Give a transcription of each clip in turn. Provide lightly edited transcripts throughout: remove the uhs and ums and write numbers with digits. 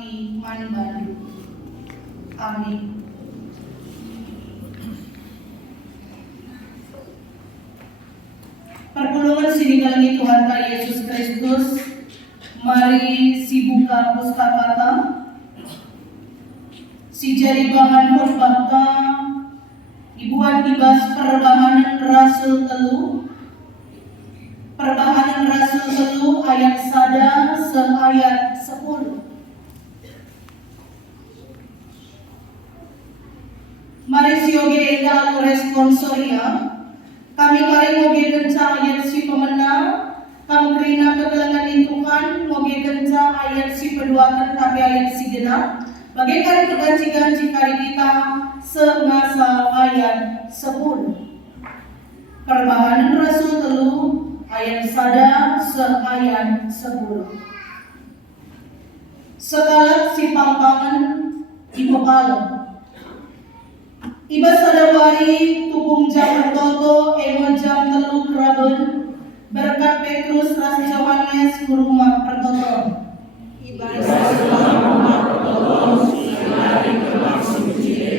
kami manbandu. Amin. Perpulungan sininggalangi Tuhan ka Yesus Kristus, mari si buka pustaka si jari bahan horbata dibuat ibas perbahanan Rasul telu ayat sada seayat 10. Mari sioge enda responsoria kami kali moge genca ayat si pemenang kam kerina kegelangan Tuhan moge genca ayat si peduakan tapi ayat si genap bagai kali keganci-ganci kali kita semasa ayat 10. Perbahanan Rasul telu ayat sada seayat 10. Sekala si pangpangan ipepala iba sadawari tupung jam toto emo jam telu keraben berkat Petrus ras Yohanes ke rumah pertoto iba rumah pertoto sinari bermaksud jile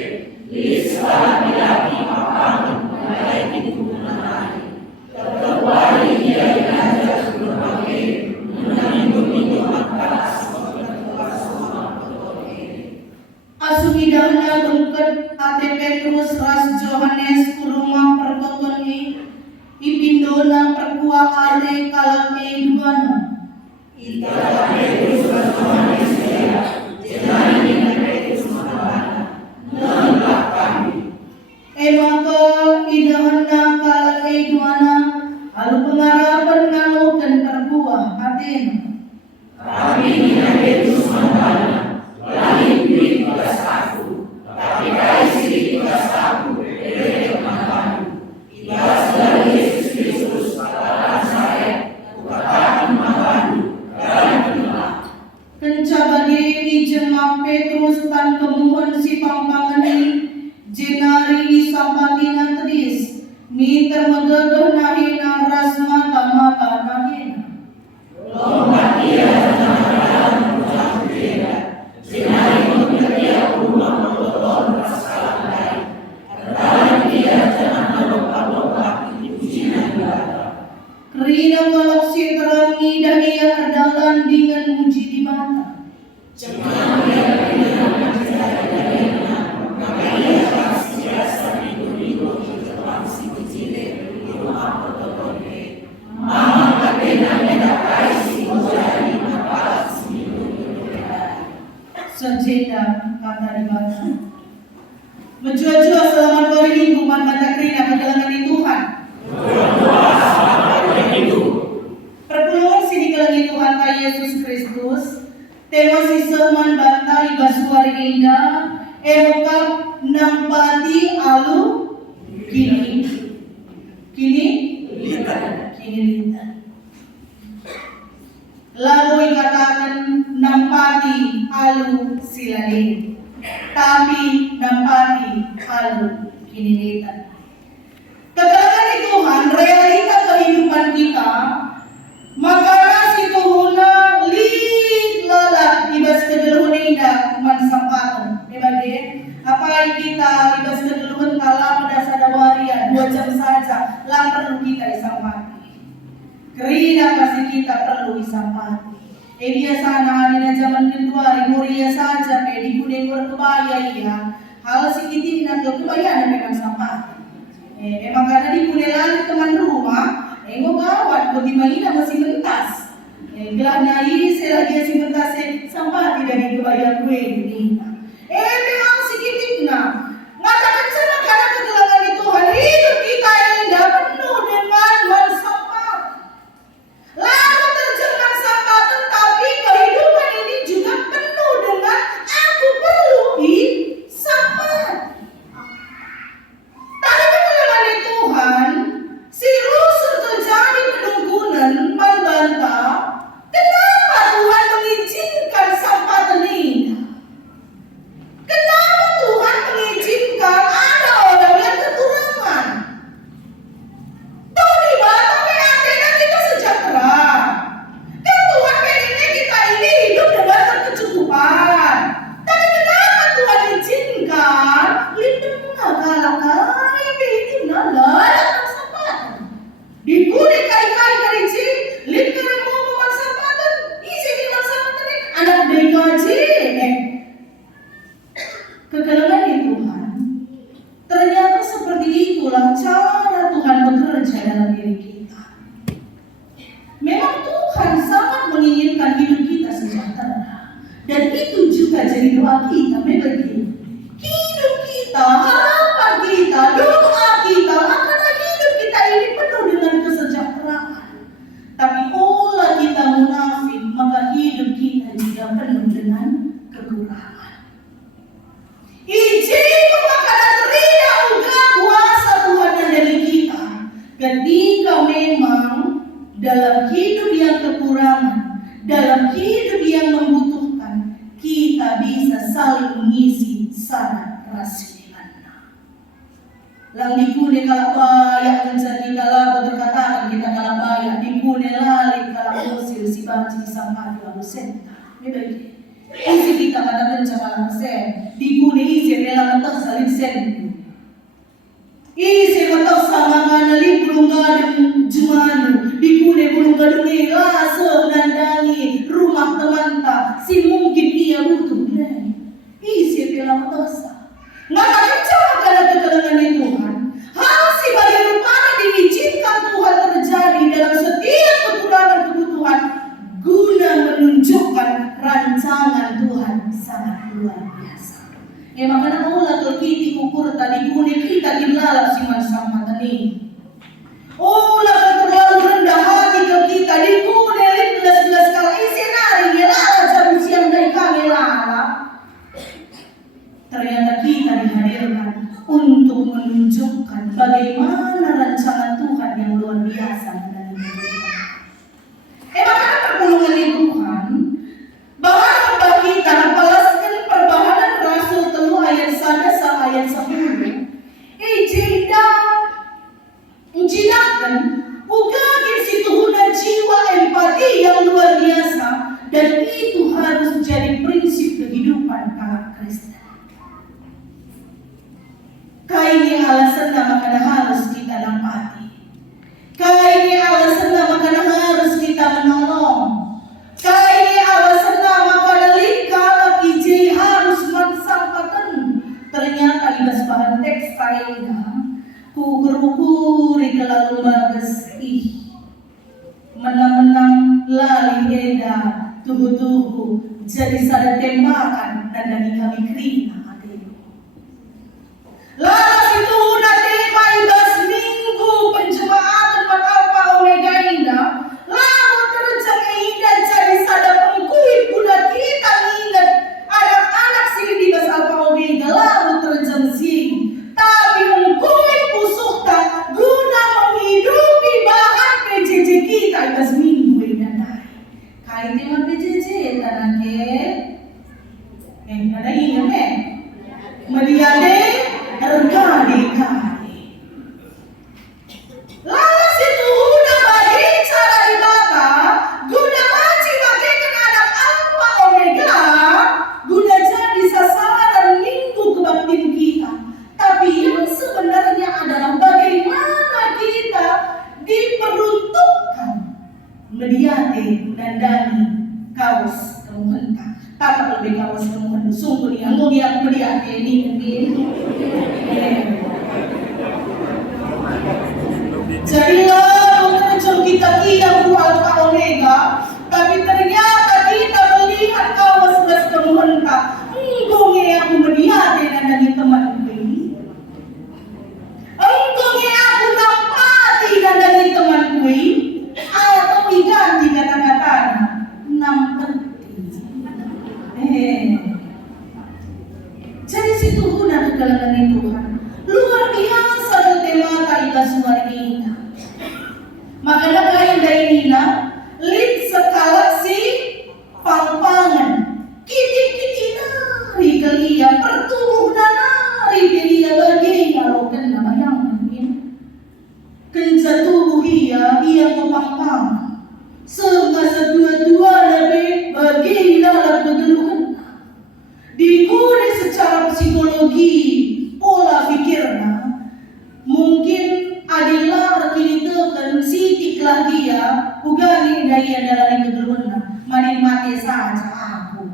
lisa dilaki papangan mulai dikunakan terwari dia diajak berbagai menanggung atas asumidahna tungket ate Petrus ras Yohanes ku rumah pertoton ipindona perkua are kalake duana ita Petrus ras Yohanes ya jenani Petrus makana nembak kami emangka idahna kalake duana lalu pengarapan ngalukan perkua hatena kami ina Petrus makana lain duit tugas aku, tapi istri tugas aku, beda kemampuan. Ibas dari Yesus Kristus, katakan saya, katakan membantu, dan kenal. Kencabagi ijemak Petrus tan kemuhun si pangpangani, jenari sampatina tedis, mi termegegeh nahina ras mata nahina. Lompat dia dalam puncak beda. Jenari mengerti rumah menonton rasakan lain. Dan dia jangan melompat-lompat dipuji negara. Kerina galaksi terangi dan ia terdalam dengan muji di mata. Jangan dia kerina mencari darinya. Maka ia pasti biasa minggu-minggu ketepang si kecil di rumah menonton. Mama katanya mendapai si menjadi nampak seminggu. Sejeda kata dibaca. Menjua-jua selamat hari Minggu mata kerina kegelangan Tuhan. Perpulungan sini kegelangan Tuhan ka Yesus Kristus. Tema siseman bantai basuari indah. Emokap nampati alu kini lihat. Lalu katakan nampati alu silani, tapi nampati alu kinilitan. Keterangan Tuhan realita kehidupan kita, maka si Tuhuna lid lalak ibas kedeluhun indah mansapatan. Ebade, apa kita ibas kedeluhun kala pada sadawaria 2 jam saja, lah perlu kita disampati. Kerina pasti kita perlu disampati. Biasa na zaman kedua Muria saja di gunung kebaya iya. Hal sedikit na kebaya memang sampah. Memang karena di gunung teman rumah, gawat bagi mainan masih mentas. Gelah nai selagi si mentas sampah tidak di kebaya gue ini. Memang sedikit na. Ngatakan sana karena kegelangan Tuhan hidup kita indah penuh dengan sampah. Lalu terjemah sampah, tetapi kehidupan ini juga penuh dengan aku perlu sampah. Tadi kebenaran Tuhan, si rusuh terjadi penunggunan membantah. Kenapa Tuhan mengizinkan sampah ini? gaji. Kekalangan di Tuhan. Ternyata seperti itulah cara Tuhan bekerja dalam diri kita. Memang Tuhan sangat menginginkan hidup kita sejahtera. Dan itu juga jadi doa kita. Begitu. Hidup kita, harapan kita, doa kita, karena hidup kita ini penuh dengan kesejahteraan. Tapi olah kita munafik, maka hidup kita juga penuh dengan kekurangan. Izinkan makanan tidak udah kuasa Tuhan dari kita. Ketika memang dalam hidup yang kekurangan, dalam hidup yang membutuhkan, kita bisa saling mengisi sana rasilanna. Lang dikune kalabaya menjadi kalau berkatakan kita kalabaya dikune lali kalau musil si banci sampai lalu senta. Begitu. Isi kita katakan sama sen, dikune isi rela mentok salib sen. Isi mentok sama kanali bulung gadung jumanu, dikune bulung gadung langsung nandangi rumah teman tak, si mungkin ia butuh nih. Isi rela mentok. Nggak percaya karena kekalangan di Tuhan. Hal si bagaimana diizinkan Tuhan terjadi dalam setiap kekurangan kebutuhan guna menunjukkan rancangan Tuhan sangat luar biasa. Makanya Allah terkiti ukur tadi guna kita dilalap si mansama tadi. Allah terlalu rendah hati ke kita diguna 15 kali isi nari ngelala jam siang dari kami lalap. Ternyata kita dihadirkan untuk menunjukkan bagaimana rancangan Tuhan yang luar biasa dalam hidup kita. Makanya perpulungan di Tuhan, bahwa kita balaskan perbahanan Rasul 3 ayat 1 sampai ayat 10. Jidahkan ugakin situhuna jiwa empati yang luar biasa, dan itu harus jadi prinsip kehidupan para Kristen. Kaini alasan makana harus kita dampati. Kaini alasan makana harus kita menolong. Kaini alasan makana lingkar ije harus mensampaikan. Ternyata ibas bahan teks kaina kukur-kukuri kelalu bagas menang-menang lali eda tuhu-tuhu jadi sada tembakan dan dari kami kerina. Lalu itu nanti maibas minggu penjemaatan apa Omega Indah. Lalu terjang indah jadi sada pengkuit guna kita ingat anak-anak sini di bas apa Omega. Lalu terjang sini. Tapi mengkuit pusuk tak guna menghidupi bahan PJJ kita ibas minggu indah. Kait tema PJJ tanake. Ada ingat Mediade Ergani. Lalu situ udah bagi cara ibadah guna maci bagaikan anak apa Omega guna jadi sasaran minggu kebaktian kita. Tapi yang sebenarnya adalah bagaimana kita diperuntukkan mediate nandani kaos kemuhentah. Kakak lebih kawas kemuhentah sungguh yang mau dia mediate ini. Jadilah menunjuk kita yang Alfa Omega, tapi ternyata kita melihat kawas belas kemuhentah. Engkau aku mediate dan dari teman gue. Engkau aku nampati dan dari teman gue. Atau diganti kata-katanya nampati. Jadi situ guna kekalangan Tuhan luar biasa tema kaidah suarina. Makanya kaidah inina lid sekala si pangpangan kiti nari kelia pertubuh nari belia bagi kalau kena bayangin kenca tubuh ia kepangpangan semasa dua-dua lebih bagi dalam kegeluhan diguni secara psikologi pola pikirnya mungkin adalah kini tekan sitik lagi ya ugani daya dalam kegeluhan manin mati saja aku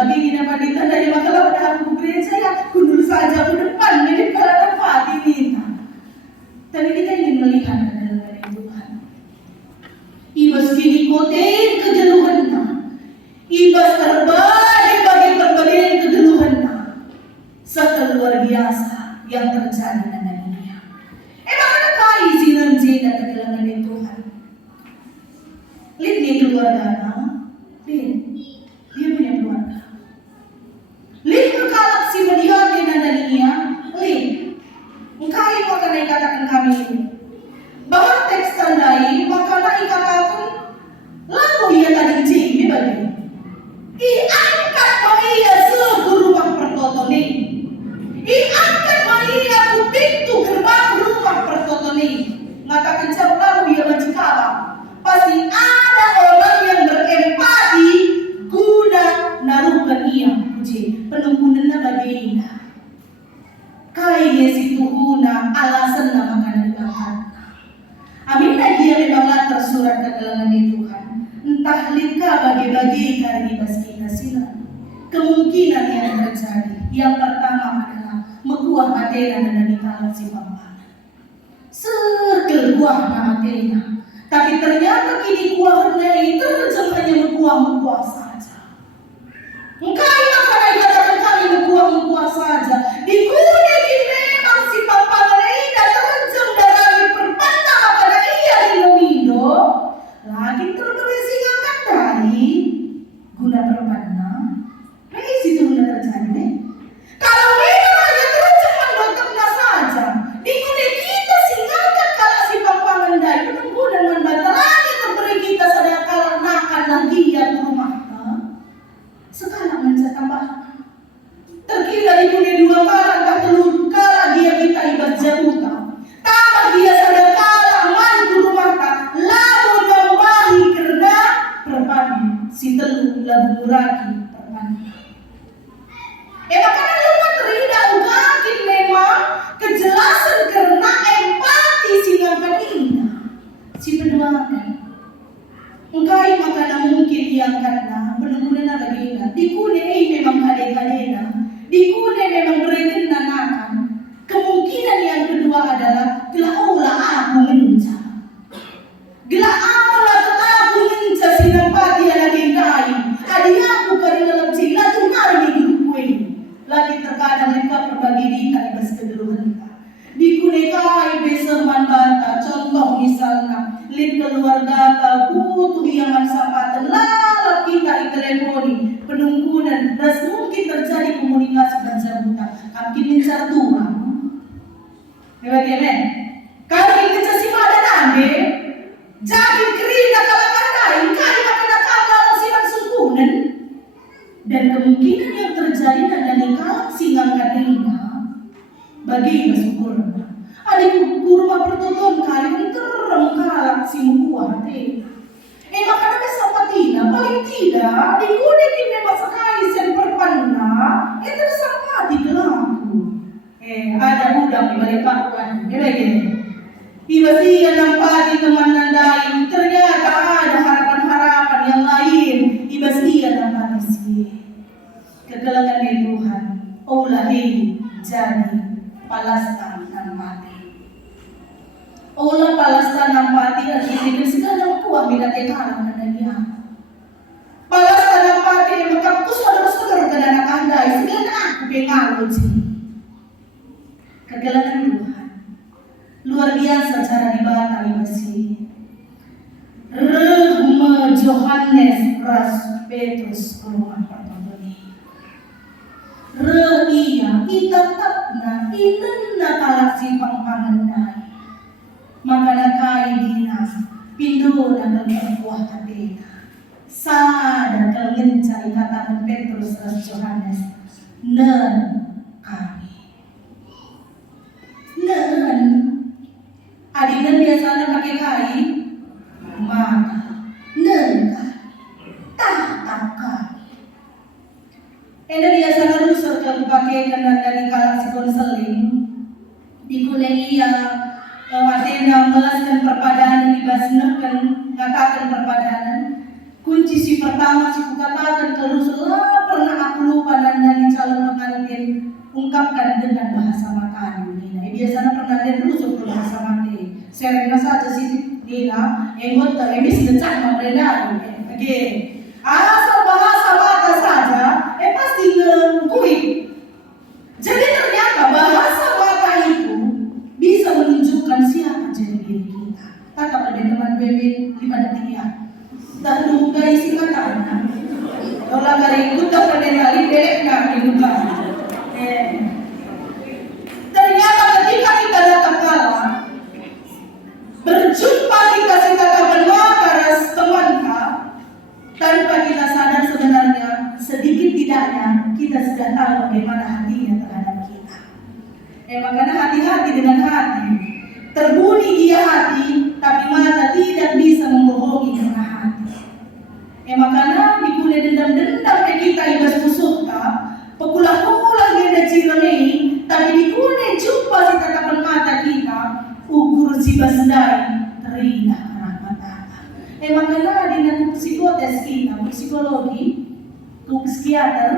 bagi gina pandita dari makalah pada aku gereja ya kundur saja aku depan jadi kalau dapat diminta. Tapi kita ingin melihat adalah dari Tuhan. Ibas kini kote kejenuhannya, ibas berbagai kejenuhannya, serta luar biasa yang terjadi dengan dunia. Emang ada isinan dan kegelangan Tuhan. Lihat dia keluarga, dia punya keluarga. Lihat berkalak si mediatin dan dunia, lihat. Engkau yang akan dikatakan kami ini. Bahwa teks tandai, maka dikatakan lalu ia tadi cing bagi. Iangkat Maria seguru rumah pertotoni. Iangkat Maria ku pintu gerbang rumah pertotoni. Ngatakan jauh lalu ia majikala. Pasti ada orang yang berempati guna naruhkan ia puji penunggunan bagi ina. Kaya si tuhuna alasan nama kanan Tuhan. Amin lagi yang memanglah tersurat ke dalam Tuhan. Entah lika bagi-bagi kari bas kita sila. Kemungkinan yang terjadi. Yang pertama adalah mekuah Athena dan dikalah si Papa. Sekelkuah nama Athena. Tapi ternyata kini kuahnya itu hanya mekuah saja. Engkau yang akan dikatakan kami mekuah saja. Dikuni memang si Papa Athena terjun dari pertama pada ia di Nomido. Lagi terberesi ngangkat dari guna perpana. Nah situ guna terjadi. Kalau memang hanya terjun mendokternya saja. Dikuni kita singangkat kalau si Papa mendai penunggu dan mendata lagi terberi kita sadar kalau nakan lagi ya ke rumah. Sekarang mencatat terkira dikuni dua kala tak telur kala dia kita ibadah jabuta. Tambah dia sadar kala mantu rumah tak lalu nambahi kerana perpani si telur labu muraki perpani. Makanya lupa teridak ugakin memang kejelasan karena empati sinangkan ini si penduakan. Engkau makana mungkin yang karena benar-benar bagaimana dikune memang kadang-kadang dikune memang bereken nanakan. Kemungkinan yang kedua adalah gelaulah aku menca. Gelaulah aku menca sinampati lagi kain. Adik aku kari dalam cila tunar di grup ini. Lagi terkadang mereka berbagi dita ibas kegeluhan. Dikune kai beserman banta. Contoh misalnya lid keluarga butuh yang sapatan lalap kita di teleponi penunggunan dan mungkin terjadi komunikasi dan jabutan kami mencari Tuhan bagaimana kami mencari pada nanti jadi kerina kalau lain kali makan kapal siang sungguhan dan kemungkinan yang terjadi adalah kalau singang kadina bagi bersyukur adik kurma pertutup kali terengkalak si mukuate. Makanya ada sapatina paling tidak digunakan memang sekali sen perpanna itu sapati gelaku. Ada udang di balik pakuan. Begini. Tiba dia nampati teman nandai ternyata ada harapan-harapan yang lain. Tiba dia nampati si kegelangan Tuhan. Olahi jadi palasta nampati. Olah palasta nampati artinya segala kuah bila tekanan dan dia. Palasta nampati maka kus harus seger ke dana kandai segala aku pengaruh sih. Kegelangan Tuhan luar biasa cara dibaca masih. Rehma Johannes Ras Petrus rumah pertama. Rehia kita takna inenna kalasi pangpangendai. Makana kai dinas pindo dan berkuah Athena. Sada kemencari katakan Petrus dan Johannes nen kami. Nen adinan biasanya pakai kai maka nen kami tatap kami. Enda biasanya rusuk kalau pakai kena dari kalasi konseling dikunai ia Athena melaskan perpadanan dibasnakan katakan perpadanan kunci si pertama si kukatakan kalau pernah aku Serena saja sih Dina, engot emis decak mereka, oke. Asal bahasa mata saja, pasti ngekuit. Jadi ternyata bahasa mata itu bisa menunjukkan siapa jadi diri kita. Kata pada teman Bebin 5 detik ya. Tak duga isi katanya. Kalau dari itu tak pada kali belek nggak dibuka. Ternyata ketika kita datang kalah, berjumpa dikasih tatapan mata ras temanka, tanpa kita sadar sebenarnya sedikit tidaknya kita sudah tahu bagaimana hatinya terhadap kita. Makanya hati-hati dengan hati. Terbunyi dia hati, tapi mata tidak bisa membohongi karena hati. Makanya dikune dendam-dendam kita ibas musuhka, pekulah-kulah gede ciremei, tapi dikune jumpa si tatapan mata kita, ukur si basdai, terindah karena mata. Makanya dengan psikotes kita, psikologi, psikiater,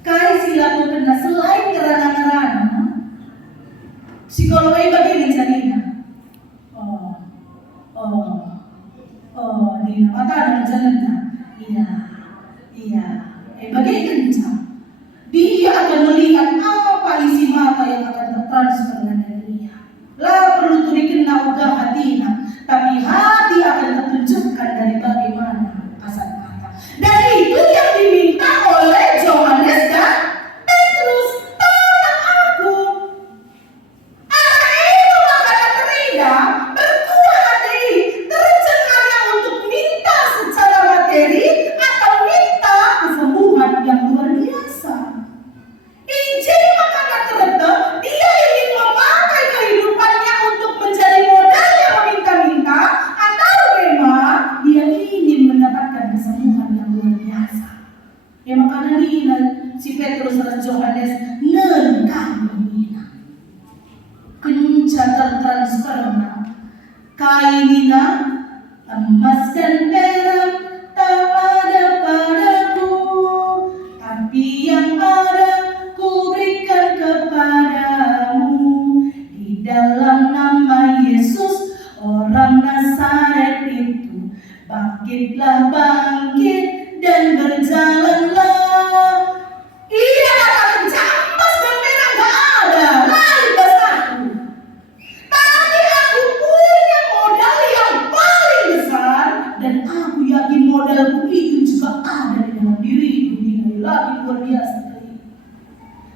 kai sila kena selain kerana-kerana, psikologi begini jadinya. Dina mata ada jalannya. Iya. Bagaimana kencang? Dia akan melihat apa isi mata yang akan tertransfer dengan dunia. Lah perlu tuh dikenal uga hatinya, tapi hati akan tertunjukkan dari bagaimana kasat mata. Dan itu yang diminta oleh Yohanes dan Petrus. Tolong aku. Anak itu akan teriak, berkuah hati, tercengang untuk minta secara materi atau minta kesembuhan yang luar biasa. Injil makanya terletak, dia ingin memakai kehidupannya untuk menjadi modal yang meminta-minta, atau memang dia ingin mendapatkan kesembuhan yang luar biasa. Makanya ini si Petrus dan Yohanes nendang ini. Kenca tertransferna kainina emas dan perak tak ada padaku, tapi yang ada ku berikan kepadamu. Di dalam nama Yesus orang Nazaret itu, bangkitlah bangkit dan berjalanlah. Ia katakan emas dan perak gak ada, lain basaku. Tapi aku punya modal yang paling besar, dan aku yakin modalku itu juga ada di dalam diriku. Ini lagi luar biasa.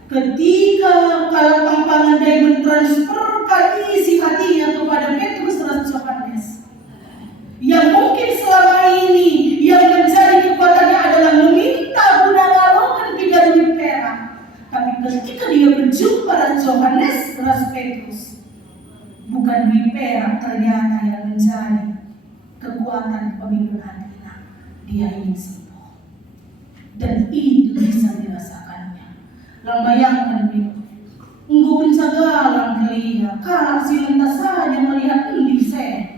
Ketika kalau pampangan dia mentransferkan isi hatinya kepada Petrus dan Yohanes, yang mungkin selama ini yang menjadi kekuatannya adalah meminta guna galongan 3.000 perak. Tapi ketika dia berjumpa dengan Yohanes dan Petrus, bukan duit perak ternyata yang menjadi kekuatan pemimpin hatinya. Dia ingin sembuh, dan itu bisa dirasakannya. Lang bayangkan itu, engkau pencagalan kelia, kalang silentas saja melihat endi sen.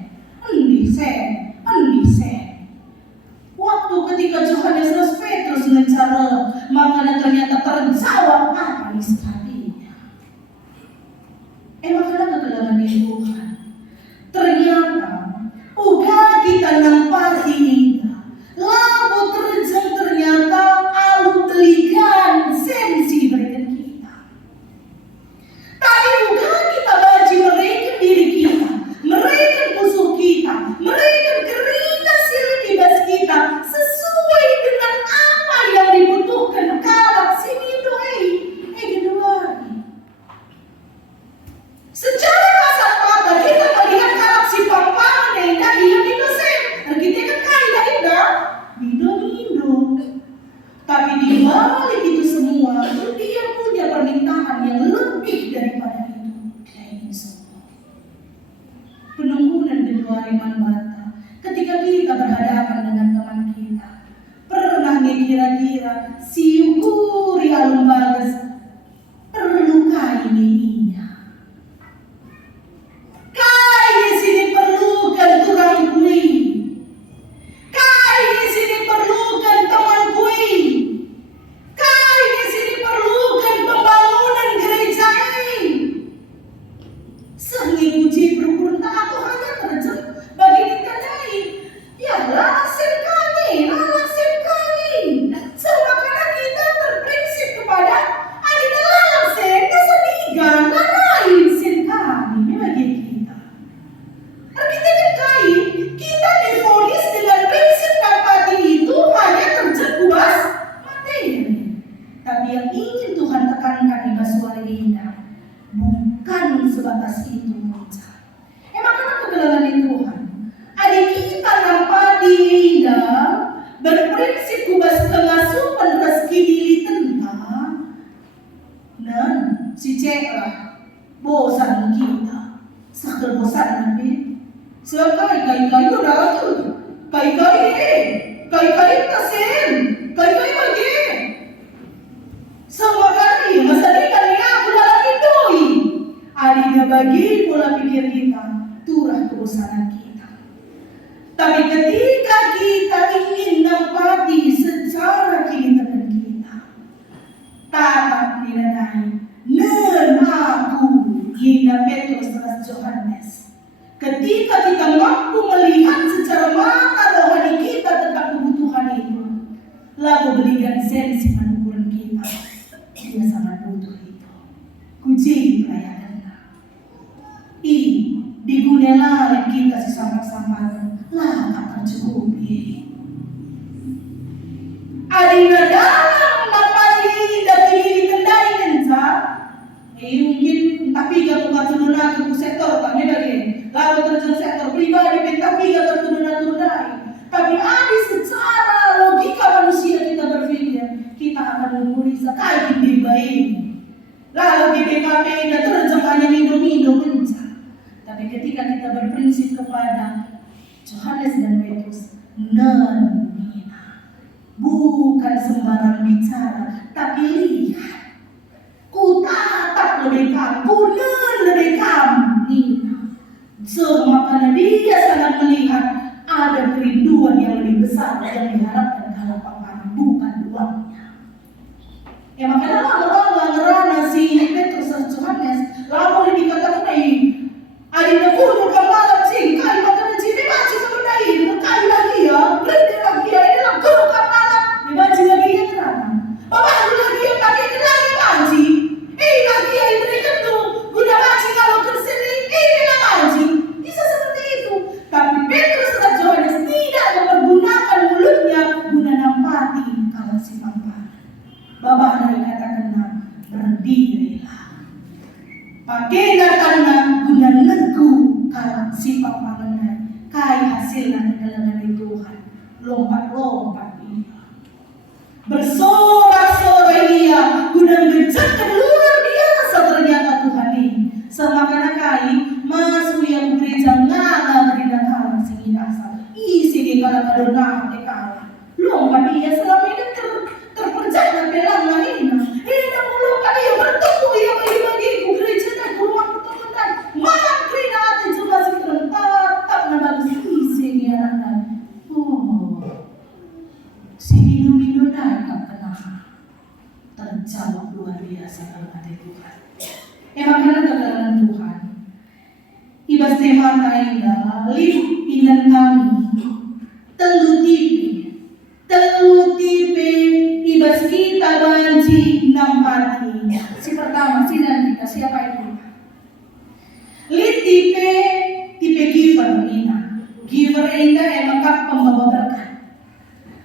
Waktu ketika Yohanes dan Petrus mencara, maka ternyata terjawab apa isi hatinya. Makanya kegelangan di Tuhan. Ternyata udah kita nampati indah, lalu terjang ternyata alu teligan sensi berikan kita. Tapi udah kita baji mereka diri kita, mereka musuh kita, mereka Tapi yang ingin Tuhan tekankan di Basuari ini bukan sebatas itu saja. Emang kenapa kegelangan Tuhan? Adik kita nampati berprinsip kubas pengasupan rezeki dili tentang dan si ceklah bosan kita sakal bosan nabi sekai kai udah tuh kai tasen kai lagi semua kali masa ikan ya dalam hidoi adinya bagi pola pikir kita turah kebosanan kita. Tapi ketika kita ingin nampati secara kehidupan kita, tatak dinanai, nen aku hina Petrus dan Yohanes. Ketika kita mampu melihat secara mata rohani kita tentang kebutuhan itu, lalu berikan sensi mengukur kita, dia sangat butuh itu. Kuji pelayanan. Digunalah kita sesama-sama lah akan cukupi. Adina dalam napali dari ditendai nensa. Mungkin tapi gak buka turunah ke sektor kami lagi. Lalu terjun sektor pribadi, tapi gak terturunah. Tapi secara logika manusia kita berpikir kita akan memberi sekali di baik. Lalu di BKP dan terjun hanya minum nensa. Tapi ketika kita berprinsip kepada Yohanes dan Petrus, bukan sembarang bicara, tapi lihat, ku tatap lebih kamu, ku lebih kamu, semua karena dia sangat melihat ada kerinduan yang lebih besar yang diharapkan kalau papan bukan uangnya. Ya makanya lama-lama si Petrus dan Yohanes, lalu dikatakan adina pun malam singkai makanya sini baca sebenarnya berkali lagi ya berhenti lagi ya ini langsung malam dibaca lagi ya kenapa bapak lagi yang pakai lagi baci lagi ya diberikan tuh guna baci kalau kesini lah baci bisa seperti itu. Tapi Petrus dan Yohanes tidak mempergunakan mulutnya guna nampati kalau si papa bapak dari katakan berdirilah pakai karena guna negu kalau sifat panganan kai hasil nanti dalam Tuhan lompat ini bersorak-sorai dia guna mengejarkan luar biasa ternyata Tuhan ini semakana kai masuk yang gereja ngaga beridak kalah sehingga dasar isi di kalau nah dekala lompat dia selama ini terpercaya pelang ini lompat dia bertemu dia bagi-bagi gereja dan rumah pertemuan malam kerina hati juga sekarang tetap nabag isi dia anak si minum dah terjawab luar biasa dalam hati Tuhan. Emang karena kebenaran Tuhan ibas temata indah lip inan kami telu tipe ibas kita banci nampati si pertama sinan kita siapa itu lip tipe giver indah emang pembawa berkat.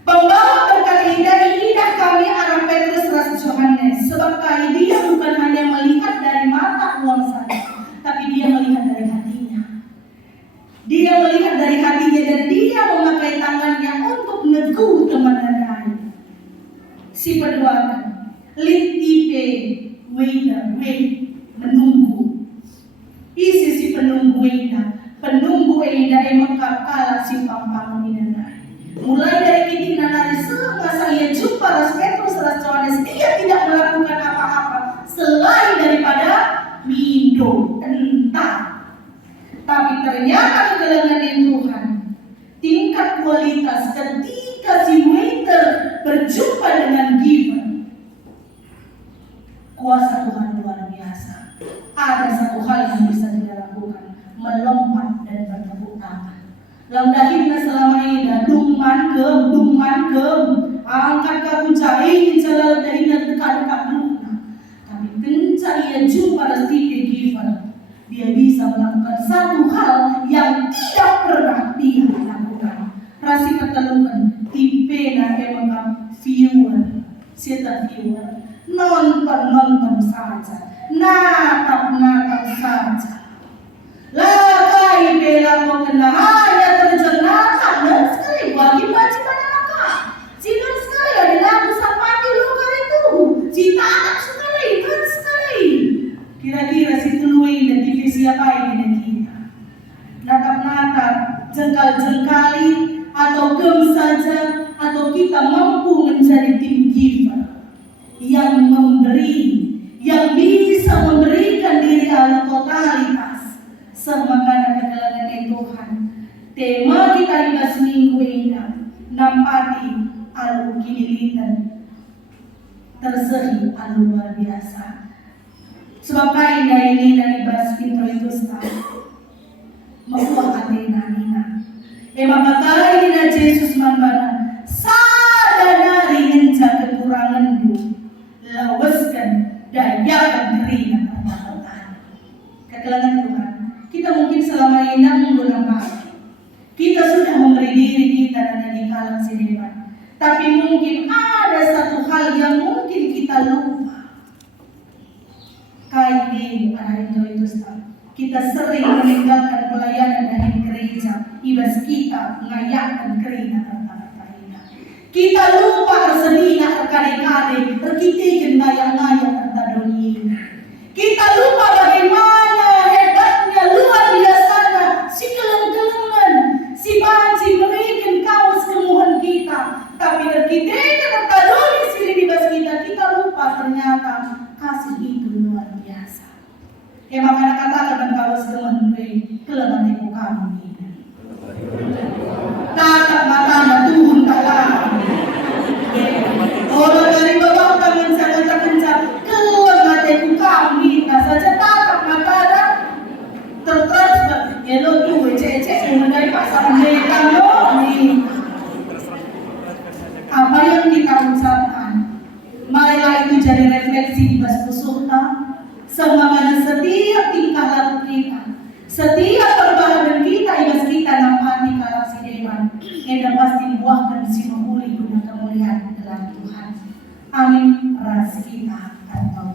Pembawa berkat indah kami arah Petrus dan Yohanes sebab kali dia bukan hanya melihat dari mata uang saja, tapi dia melihat dari hatinya. Dia melihat dari hatinya dan dia memakai tangannya untuk neguh teman lain. Si perduaan, litipe, menunggu. Isi si penunggu emang kakala si pampang ini. Mulai dari ini nanari semua saya jumpa Petrus dan Yohanes dia tidak melakukan apa-apa selain daripada minum entah. Tapi ternyata kegelangan Tuhan tingkat kualitas ketika si waiter berjumpa dengan giver kuasa Tuhan luar biasa. Ada satu hal yang bisa dilakukan melompat dan bertepuk tangan. Lamdahinna selama ini dung mangkem angkat kaku cai cara dahinna dekat dulu. Tapi ketika ia jumpa Steve Giver, dia bisa melakukan satu hal yang tidak pernah dia lakukan. Rasi ketelukan tipe na emang viewer, seta viewer. nonton saja, natap saja. Lakai bela mo kena hanya terjengah dan sekali bagi baca pada maka. Sinon sekali ada lagu sapati lugar itu. Cita anak sekali, kan sekali. Kira-kira si tuluy dan divisi apa ini kita? Natap-natap, jengkal-jengkali, atau gem saja, atau kita mampu menjadi tim giver yang memberi, yang bisa memberikan diri Allah totalitas semakan kegelangan Tuhan. Tema kita di minggu ini nampati alu kinilitan tersehi alu luar biasa. Sebab kaindah ini dari bahas pintu itu makuha atena nina. Maka kali na Yesus manbana sadari enca kekurangan du lawaskan dayakan diri na pertanyaan. Kegelangan Tuhan. Kita mungkin selama ini menggunakan kita sudah memberi diri kita dan di kalang sineman. Tapi mungkin ada satu hal yang mungkin kita lupa. Kaini itu kita sering meninggalkan pelayanan dari gereja. Ibas kita mengayakkan kerina kata-kata. Kita lupa sedina terkade-kade, terkitikin ngayang-ngayang kata dunia. Kita lupa bagaimana hebatnya, luar biasanya si keleng-kelengan, si banci berikan kaos kemuhan kita. Tapi terkitikin kata dunia sini di bas kita lupa ternyata kasih itu luar biasa. Makanya katakan kawas kemuhan kelengan ibu kami. Tatap mata Tuhan taala. Orang dari bawah tangan sangat kencang, keluar mataku kami. Tak saja tatap mata dan terus yelo tuh cecek mengenai pasar mereka ini. Apa yang kita ucapkan, marilah itu jadi refleksi di bas musuhna. Semangat setiap tingkah laku kita. Setiap perbahagian kita, ibas kita nampati kalau si Dewan, yang pasti buahkan si menghuli guna kemuliaan dalam Tuhan. Amin. Ras kita atau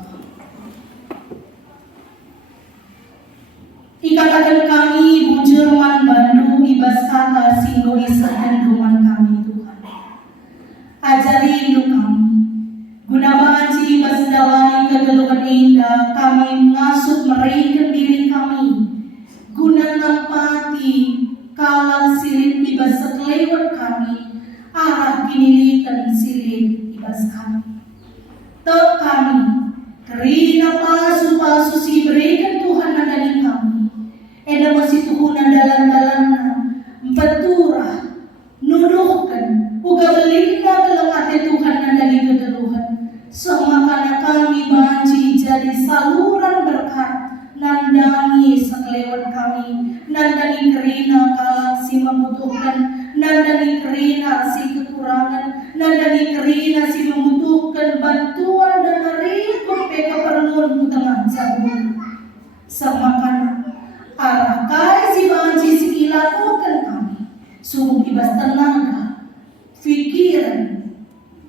ikatakan kami bujurman bandu ibas kata singgo isahan duman kami Tuhan. Ajari indu kami. Guna banci ibas dawani kegeluhan indah kami ngasuh meraikan diri kami. Guna nampati kalang silin ibas sekelewat kami arah kinilitan silin ibas kami. Tok kami kerina pasu si berikan Tuhan nadani kami. Eda masih Tuhan dalam-dalamna beturah nuduhkan uga belinda kelang ate Tuhan nadani kegeluhan. Semakana kami banci jadi saluran berkat. Nandani sekelewat kami, nandani kerina kalang si membutuhkan, nandani kerina si kekurangan, nandani kerina si membutuhkan bantuan dan rikut keperluan tengah jagung. Semakan arah kai si banci si ilakukan kami, suruh ibas tenaga, pikiran,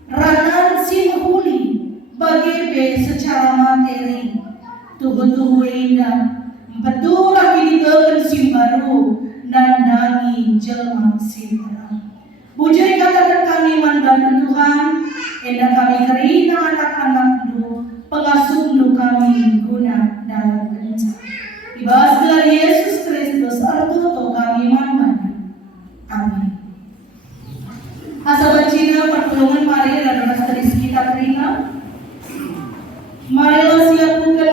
ranan si menghuli, bagi secara materi. Tuhu-tuhu indah beturah ini temen si baru nandangi jelma si terang. Bujai katakan kami mandan Tuhan, endah kami kerina anak-anak du, pengasuh du kami guna dalam kencang. Ibas gelar Yesus Kristus artuto kami mandan. Amin. Asa bacina pertolongan Maria dan Masteris kita terima. Marilah